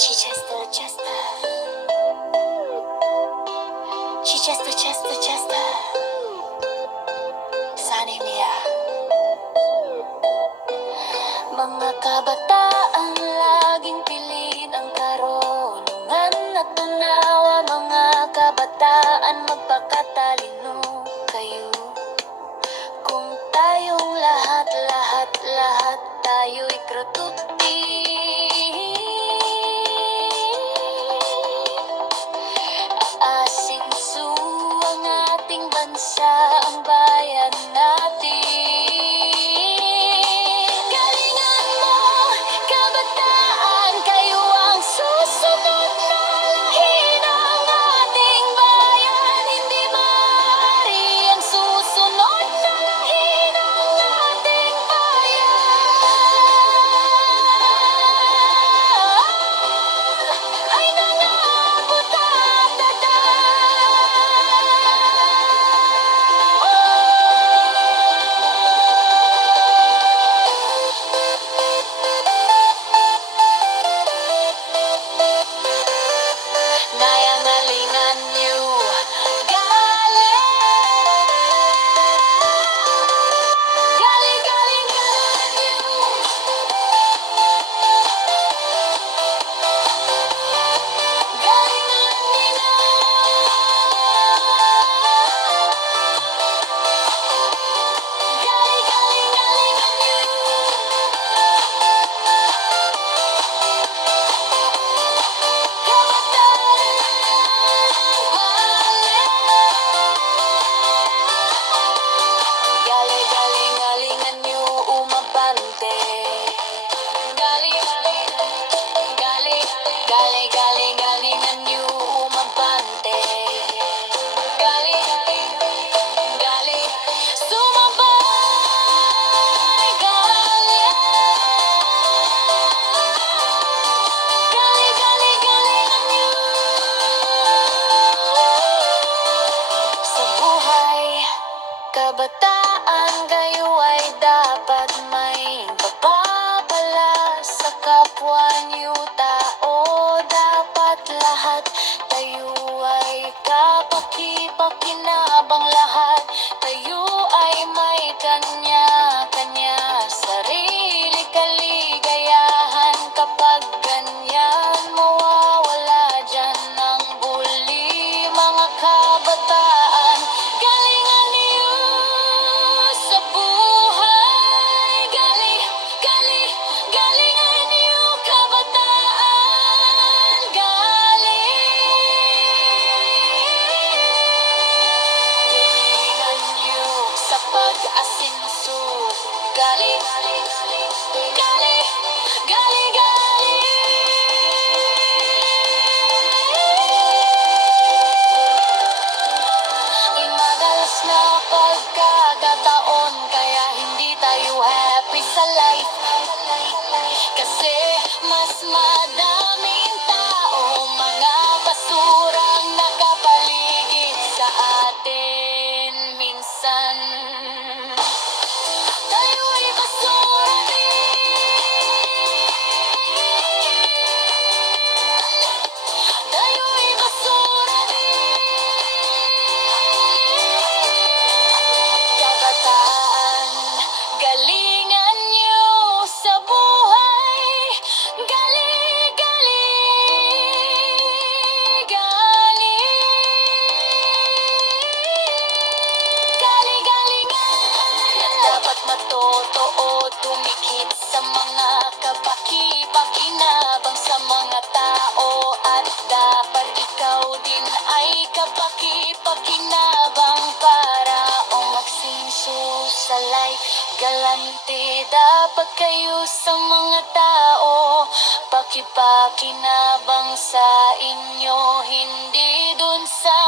Chichester, Chester. Chichester, Chester, Chester. Sunny Mia. Mga kabataan laging piliin ang karunungan at tunawa. Mga kabataan magpakatalino kayo. Kung tayong lahat tayo'y kratuti. Aasingsu ang ating bansa, ang bayan natin. Galingan mo, kabataan, kayo ang susunod na lahi ng ating bayan. Hindi maaari ang susunod na lahi ng ating bayan ay nangabot at nayangalingan niyo galing galingan niyo galingan nila galingan galingan niyo umabante. Galingan niyo umabante. Galing sumabay. Galingan niyo sa buhay. Kabataan, kayo ay dapat may pagpapala sa kapwa niyo tao. Dapat lahat tayo ay kapakipakinabang lahat. Tayo ay may kanya-kanya sarili kaligayahan. Kapag ganyan, mawawala dyan ang bully. Mga kabataan, galingan niyo sa buhay. Galingan niyo kabataan. Galingan niyo sa pag-asinso. Galing. Madalas na pagkakataon kaya hindi tayo happy sa life. Kasi mas madaming tao, mga basurang nakapaligid sa atin. Minsan tayo'y basura tayo'y basura kabataan, galingan niyo sa buhay. Dapat matotoo, tumikit sa mga kapaki-pakinabang sa mga tao. At dapat ikaw din ay kapaki-pakinabang para magsinso sa life. Galante dapat kayo sa mga tao. Pakipakinabang sa inyo, hindi dun sa